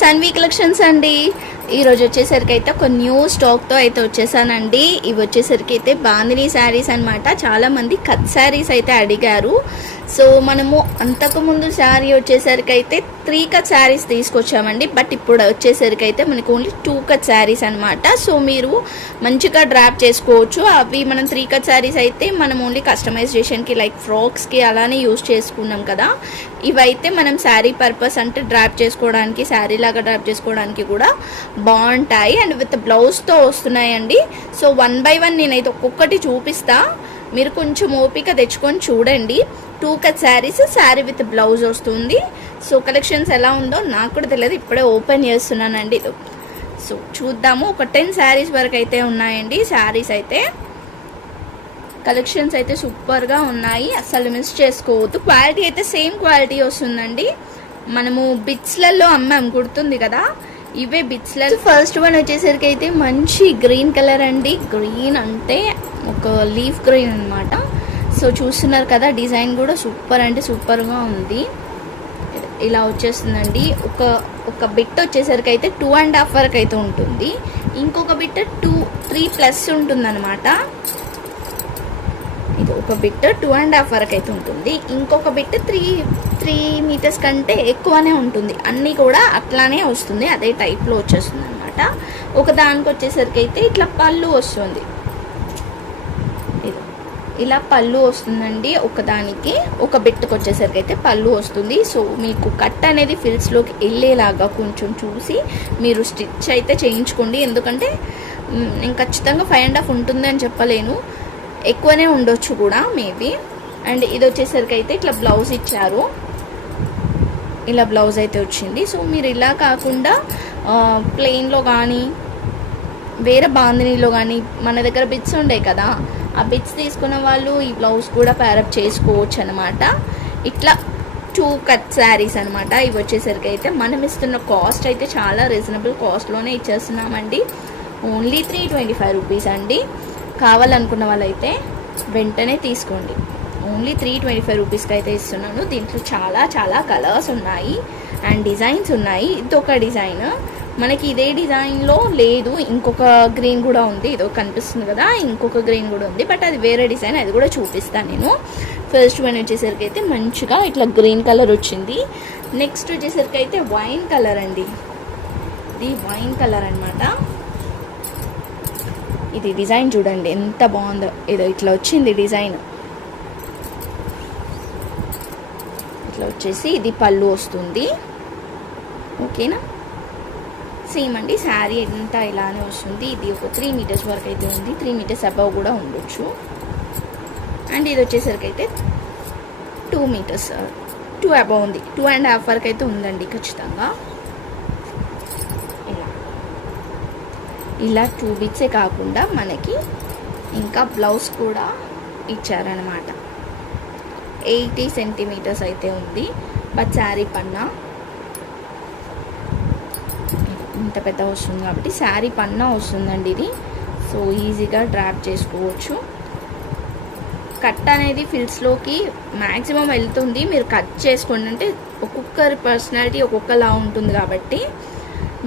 Sanvi collections అండి. ఈరోజు వచ్చేసరికి అయితే ఒక న్యూ స్టాక్తో అయితే వచ్చేసానండి. ఇవి వచ్చేసరికి అయితే బాందినీ శారీస్ అనమాట. చాలామంది కట్ శారీస్ అయితే అడిగారు. సో మనము అంతకుముందు శారీ వచ్చేసరికి అయితే 3 కట్ శారీస్ తీసుకొచ్చామండి. బట్ ఇప్పుడు వచ్చేసరికి అయితే మనకు ఓన్లీ 2 కట్ శారీస్ అనమాట. సో మీరు మంచిగా డ్రాప్ చేసుకోవచ్చు. అవి మనం 3 కట్ శారీస్ అయితే మనం ఓన్లీ కస్టమైజేషన్కి లైక్ ఫ్రాక్స్కి అలానే యూజ్ చేసుకున్నాం కదా. ఇవైతే మనం శారీ పర్పస్ అంటే డ్రాప్ చేసుకోవడానికి, శారీ లాగా డ్రాప్ చేసుకోవడానికి కూడా బాగుంటాయి. అండ్ విత్ బ్లౌజ్తో వస్తున్నాయండి. సో 1 by 1 నేనైతే ఒక్కొక్కటి చూపిస్తా. మీరు కొంచెం ఓపిక తెచ్చుకొని చూడండి. 2 cut saris, sari with blouse వస్తుంది. సో కలెక్షన్స్ ఎలా ఉందో నాకు కూడా తెలియదు, ఇప్పుడే ఓపెన్ చేస్తున్నానండి. ఇది సో చూద్దాము. ఒక 10 శారీస్ వరకు అయితే ఉన్నాయండి. శారీస్ అయితే కలెక్షన్స్ అయితే సూపర్గా ఉన్నాయి, అసలు మిస్ చేసుకోవద్దు. క్వాలిటీ అయితే సేమ్ క్వాలిటీ వస్తుందండి. మనము బిట్స్లలో అమ్మాం, గుర్తుంది కదా, ఇవే బిట్స్లలో. ఫస్ట్ వన్ వచ్చేసరికి అయితే మంచి గ్రీన్ కలర్ అండి. గ్రీన్ అంటే ఒక లీఫ్ గ్రీన్ అనమాట. సో చూస్తున్నారు కదా, డిజైన్ కూడా సూపర్ అంటే సూపర్గా ఉంది. ఇలా వచ్చేస్తుందండి. ఒక బిట్ వచ్చేసరికి అయితే 2.5 వరకు అయితే ఉంటుంది. ఇంకొక బిట్ 3+ ఉంటుంది అనమాట. ఇది ఒక బిట్ 2.5 వరకు అయితే ఉంటుంది. ఇంకొక బిట్ 3 మీటర్స్ కంటే ఎక్కువనే ఉంటుంది. అన్నీ కూడా అట్లానే వస్తుంది, అదే టైప్లో వచ్చేస్తుంది అనమాట. ఒక దానికి వచ్చేసరికి అయితే ఇట్లా పళ్ళు వస్తుంది. ఇలా పళ్ళు వస్తుందండి. ఒకదానికి ఒక బిట్కి వచ్చేసరికి అయితే పళ్ళు వస్తుంది. సో మీకు కట్ అనేది ఫిల్స్లోకి వెళ్ళేలాగా కొంచెం చూసి మీరు స్టిచ్ అయితే చేయించుకోండి. ఎందుకంటే నేను ఖచ్చితంగా 5.5 ఉంటుంది అని చెప్పలేను, ఎక్కువనే ఉండొచ్చు కూడా మేబీ. అండ్ ఇది వచ్చేసరికి అయితే ఇట్లా బ్లౌజ్ ఇచ్చారు. ఇలా బ్లౌజ్ అయితే వచ్చింది. సో మీరు ఇలా కాకుండా ప్లెయిన్లో కానీ వేరే బాందినీలో కానీ మన దగ్గర బిట్స్ ఉండే కదా, ఆ బిట్స్ తీసుకున్న వాళ్ళు ఈ బ్లౌజ్ కూడా ప్యారప్ చేసుకోవచ్చు అనమాట. ఇట్లా 2 కట్ శారీస్ అనమాట. ఇవి వచ్చేసరికి అయితే మనం ఇస్తున్న కాస్ట్ అయితే చాలా రీజనబుల్ కాస్ట్లోనే ఇచ్చేస్తున్నామండి. ఓన్లీ 325 రూపీస్ అండి. కావాలనుకున్న వాళ్ళైతే వెంటనే తీసుకోండి. ఓన్లీ 325 రూపీస్కి అయితే ఇస్తున్నాను. దీంట్లో చాలా కలర్స్ ఉన్నాయి అండ్ డిజైన్స్ ఉన్నాయి. ఇదొక డిజైన్, మనకి ఇదే డిజైన్లో లేదు, ఇంకొక గ్రీన్ కూడా ఉంది. ఇదో కనిపిస్తుంది కదా, ఇంకొక గ్రీన్ కూడా ఉంది, బట్ అది వేరే డిజైన్, అది కూడా చూపిస్తాను నేను. ఫస్ట్ వన్ వచ్చేసరికి అయితే మంచిగా ఇట్లా గ్రీన్ కలర్ వచ్చింది. నెక్స్ట్ వచ్చేసరికి అయితే వైన్ కలర్ అండి. ఇది వైన్ కలర్ అనమాట. ఇది డిజైన్ చూడండి ఎంత బాగుందో. ఏదో ఇట్లా వచ్చింది డిజైన్. ఇట్లా వచ్చేసి ఇది పళ్ళు వస్తుంది. ఓకేనా, సేమ్ అండి. శారీ ఎంత ఇలానే వస్తుంది. ఇది ఒక 3 మీటర్స్ వరకు అయితే ఉంది, 3 మీటర్స్ అబవ్ కూడా ఉండొచ్చు. అండ్ ఇది వచ్చేసరికి అయితే 2 మీటర్స్ 2 అబవ్ ఉంది, 2.5 వరకు అయితే ఉందండి ఖచ్చితంగా. ఇలా 2 బిట్సే కాకుండా మనకి ఇంకా బ్లౌజ్ కూడా ఇచ్చారనమాట. 80 సెంటీమీటర్స్ అయితే ఉంది. బట్ శారీ పన్నా ఇంత పెద్ద వస్తుంది కాబట్టి శారీ పన్నా వస్తుందండి ఇది. సో ఈజీగా డ్రాప్ చేసుకోవచ్చు. కట్ అనేది ఫిల్స్లోకి మ్యాక్సిమం వెళ్తుంది. మీరు కట్ చేసుకోండి, అంటే ఒక్కొక్కరి పర్సనాలిటీ ఒక్కొక్కలా ఉంటుంది కాబట్టి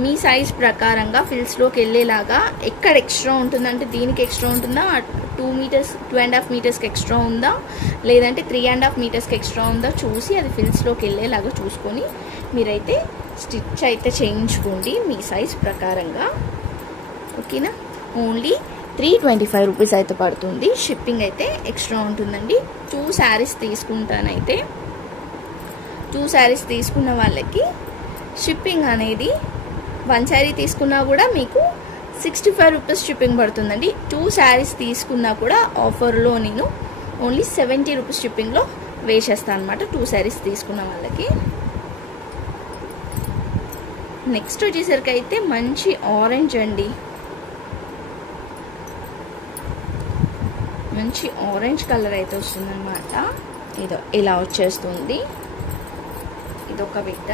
మీ సైజ్ ప్రకారంగా ఫిల్స్లోకి వెళ్ళేలాగా ఎక్కడ ఎక్స్ట్రా ఉంటుందంటే దీనికి ఎక్స్ట్రా ఉంటుందా, 2.5 మీటర్స్కి ఎక్స్ట్రా ఉందా, లేదంటే 3.5 మీటర్స్కి ఎక్స్ట్రా ఉందా చూసి అది ఫిల్స్లోకి వెళ్ళేలాగా చూసుకొని మీరైతే స్టిచ్ అయితే చేయించుకోండి మీ సైజ్ ప్రకారంగా. ఓకేనా, ఓన్లీ 325 రూపీస్ అయితే పడుతుంది. షిప్పింగ్ అయితే ఎక్స్ట్రా ఉంటుందండి. 2 శారీస్ తీసుకుంటానైతే 2 శారీస్ తీసుకున్న వాళ్ళకి షిప్పింగ్ అనేది 1 శారీ తీసుకున్నా కూడా మీకు 65 రూపీస్ షిప్పింగ్ పడుతుందండి. 2 శారీస్ తీసుకున్నా కూడా ఆఫర్లో నేను ఓన్లీ 70 రూపీస్ షిప్పింగ్లో వేసేస్తాను అనమాట 2 శారీస్ తీసుకున్న వాళ్ళకి. నెక్స్ట్ వచ్చేసరికి అయితే మంచి ఆరెంజ్ అండి. మంచి ఆరెంజ్ కలర్ అయితే వస్తుంది అనమాట. ఇదో ఇలా వచ్చేస్తుంది. ఇదొక బిట్ట,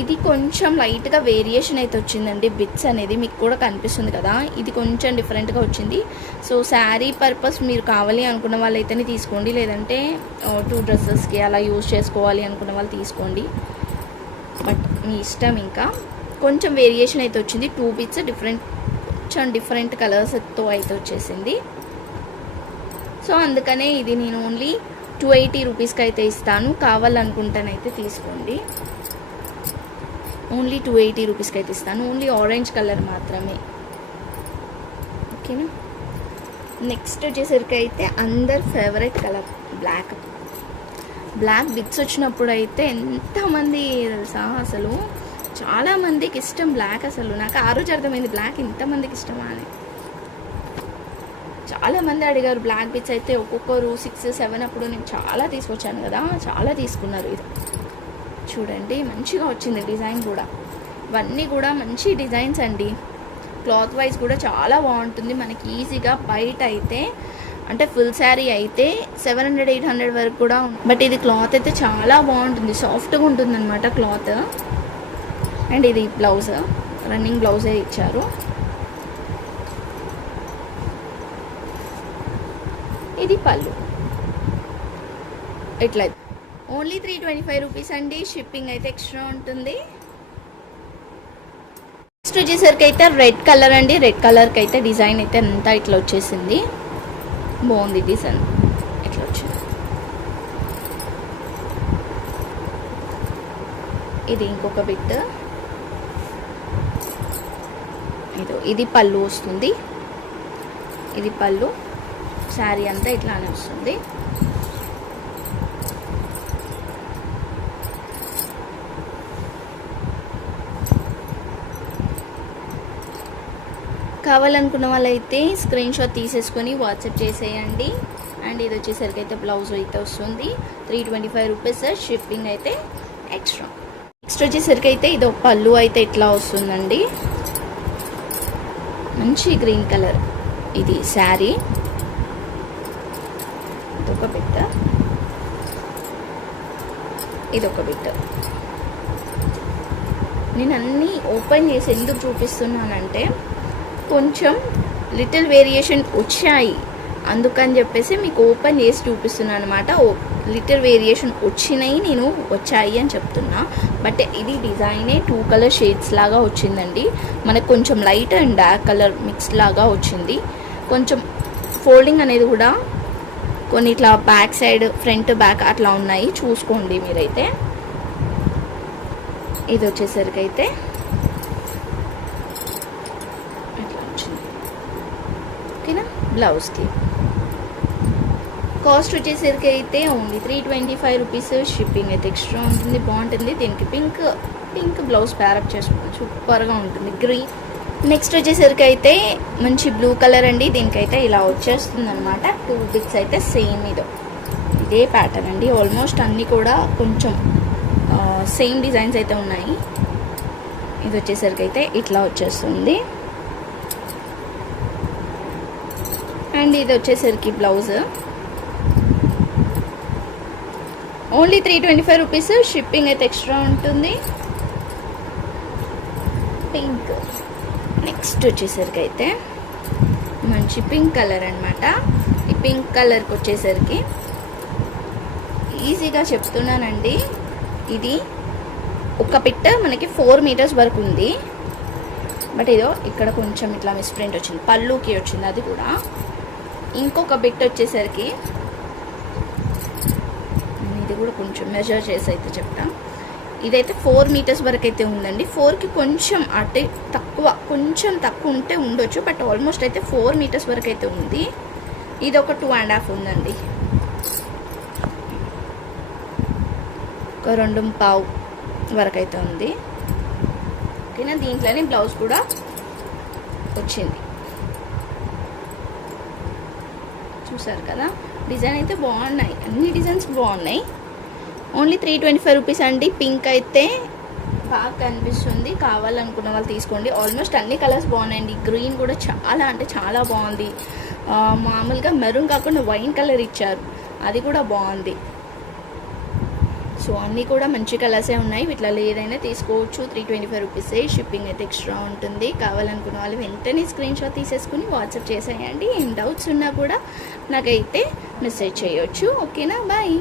ఇది కొంచెం లైట్గా వేరియేషన్ అయితే వచ్చిందండి. బిట్స్ అనేది మీకు కూడా కనిపిస్తుంది కదా, ఇది కొంచెం డిఫరెంట్గా వచ్చింది. సో శారీ పర్పస్ మీరు కావాలి అనుకున్న వాళ్ళు అయితేనే తీసుకోండి, లేదంటే 2 డ్రెస్సెస్కి అలా యూజ్ చేసుకోవాలి అనుకున్న వాళ్ళు తీసుకోండి, బట్ మీ ఇష్టం. ఇంకా కొంచెం వేరియేషన్ అయితే వచ్చింది, 2 బిట్స్ కొంచెం డిఫరెంట్ కలర్స్తో అయితే వచ్చేసింది. సో అందుకనే ఇది నేను ఓన్లీ 280 రూపీస్కి అయితే ఇస్తాను. కావాలనుకుంటానైతే తీసుకోండి. ఓన్లీ 280 రూపీస్కి అయితే ఇస్తాను. ఓన్లీ ఆరెంజ్ కలర్ మాత్రమే. ఓకేనా. నెక్స్ట్ వచ్చేసరికి అయితే అందరి ఫేవరెట్ కలర్ బ్లాక్ బిట్స్ వచ్చినప్పుడు అయితే ఎంతమంది తెలుసా, అసలు చాలామందికి ఇష్టం బ్లాక్. అసలు నాకు ఆ రోజు అర్థమైంది బ్లాక్ ఇంతమందికి ఇష్టమా అని. చాలామంది అడిగారు బ్లాక్ బిట్స్ అయితే. ఒక్కొక్కరు 6, 7 అప్పుడు నేను చాలా తీసుకొచ్చాను కదా, చాలా తీసుకున్నారు. ఇది చూడండి మంచిగా వచ్చింది డిజైన్ కూడా. ఇవన్నీ కూడా మంచి డిజైన్స్ అండి. క్లాత్ వైజ్ కూడా చాలా బాగుంటుంది. మనకి ఈజీగా బయట అయితే అంటే ఫుల్ శారీ అయితే 700, 800 వరకు కూడా, బట్ ఇది క్లాత్ అయితే చాలా బాగుంటుంది, సాఫ్ట్గా ఉంటుంది అనమాట క్లాత్. అండ్ ఇది బ్లౌజ్, రన్నింగ్ బ్లౌజే ఇచ్చారు. ఇది పళ్ళు. ఇట్లా ఓన్లీ 325 రూపీస్ అండి. షిప్పింగ్ అయితే ఎక్స్ట్రా ఉంటుంది. నెక్స్ట్ వచ్చేసరికి అయితే రెడ్ కలర్ అండి. రెడ్ కలర్కి అయితే డిజైన్ అయితే అంతా ఇట్లా వచ్చేసింది. బాగుంది డిజైన్, ఇట్లా వచ్చింది. ఇది ఇంకొక బిట్. ఇది పళ్ళు వస్తుంది. ఇది పళ్ళు, శారీ అంతా ఇట్లానే వస్తుంది. కావాలనుకున్న వాళ్ళైతే స్క్రీన్ షాట్ తీసేసుకొని వాట్సాప్ చేసేయండి. అండ్ ఇది వచ్చేసరికి అయితే బ్లౌజ్ అయితే వస్తుంది. 325 రూపీస్. షిప్పింగ్ అయితే ఎక్స్ట్రా. నెక్స్ట్ వచ్చేసరికి అయితే ఇది ఒక పళ్ళు అయితే ఇట్లా వస్తుందండి. మంచి గ్రీన్ కలర్ ఇది శారీ. ఇదొక బిట్, ఇదొక బిట్. నేను అన్నీ ఓపెన్ చేసి ఎందుకు చూపిస్తున్నానంటే కొంచెం లిటిల్ వేరియేషన్ వచ్చాయి, అందుకని చెప్పేసి మీకు ఓపెన్ చేసి చూపిస్తున్నాను అనమాట. లిటిల్ వేరియేషన్ వచ్చినాయి, నేను వచ్చాయి అని చెప్తున్నా. బట్ ఇది డిజైనే 2 కలర్ షేడ్స్ లాగా వచ్చిందండి. మనకు కొంచెం light and dark colour mix లాగా వచ్చింది. కొంచెం ఫోల్డింగ్ అనేది కూడా కొన్ని ఇట్లా బ్యాక్ సైడ్, ఫ్రంట్ బ్యాక్ అట్లా ఉన్నాయి, చూసుకోండి మీరైతే. ఇది వచ్చేసరికి అయితే ఇట్లా వచ్చింది. ఓకేనా. బ్లౌజ్కి కాస్ట్ వచ్చేసరికి అయితే ఓన్లీ 325 రూపీస్. షిప్పింగ్ అయితే ఎక్స్ట్రా ఉంటుంది. బాగుంటుంది. దీనికి పింక్ బ్లౌజ్ ప్యారప్ చేసుకుంటే సూపర్గా ఉంటుంది. గ్రీన్. నెక్స్ట్ వచ్చేసరికి అయితే మంచి బ్లూ కలర్ అండి. దీనికైతే ఇలా వచ్చేస్తుంది అనమాట. 2 బిట్స్ అయితే సేమ్ ఇదే ప్యాటర్న్ అండి. ఆల్మోస్ట్ అన్నీ కూడా కొంచెం సేమ్ డిజైన్స్ అయితే ఉన్నాయి. ఇది వచ్చేసరికి అయితే ఇట్లా వచ్చేస్తుంది. అండ్ ఇది వచ్చేసరికి బ్లౌజ్. Only 325 rupees. షిప్పింగ్ అయితే ఎక్స్ట్రా ఉంటుంది. పింక్. నెక్స్ట్ వచ్చేసరికి అయితే మంచి పింక్ కలర్ అనమాట. ఈ పింక్ కలర్కి వచ్చేసరికి ఈజీగా చెప్తున్నానండి, ఇది ఒక పిట్ట మనకి 4 మీటర్స్ వరకు ఉంది. బట్ ఇదో ఇక్కడ కొంచెం ఇట్లా మిస్ప్రింట్ వచ్చింది, పళ్ళుకి వచ్చింది. అది కూడా ఇంకొక బిట్ వచ్చేసరికి ఇది కూడా కొంచెం మెజర్ చేసి అయితే చెప్తాం. ఇదైతే 4 మీటర్స్ వరకు అయితే ఉందండి. 4కి కొంచెం అటు కొంచెం తక్కువ ఉంటే ఉండొచ్చు, బట్ ఆల్మోస్ట్ అయితే 4 మీటర్స్ వరకు అయితే ఉంది. ఇది ఒక 2.5 ఉందండి. ఒక 2.25 వరకు అయితే ఉంది. ఓకేనా. దీంట్లోనే బ్లౌజ్ కూడా వచ్చింది. చూసారు కదా, డిజైన్ అయితే బాగున్నాయి, అన్ని డిజైన్స్ బాగున్నాయి. ఓన్లీ 325 రూపీస్ అండి. పింక్ అయితే బాగా కనిపిస్తుంది, కావాలనుకున్న వాళ్ళు తీసుకోండి. ఆల్మోస్ట్ అన్ని కలర్స్ బాగున్నాయండి. గ్రీన్ కూడా చాలా అంటే చాలా బాగుంది. మామూలుగా మెరూన్ కాకుండా వైన్ కలర్ ఇచ్చారు, అది కూడా బాగుంది. సో అన్నీ కూడా మంచి కలర్సే ఉన్నాయి. వీటిలో ఏదైనా తీసుకోవచ్చు. 325 రూపీసే. షిప్పింగ్ అయితే ఎక్స్ట్రా ఉంటుంది. కావాలనుకున్న వాళ్ళు వెంటనే స్క్రీన్ షాట్ తీసేసుకుని వాట్సాప్ చేసేయండి. ఏం డౌట్స్ ఉన్నా కూడా నాకైతే మెసేజ్ చేయొచ్చు. ఓకేనా, బాయ్.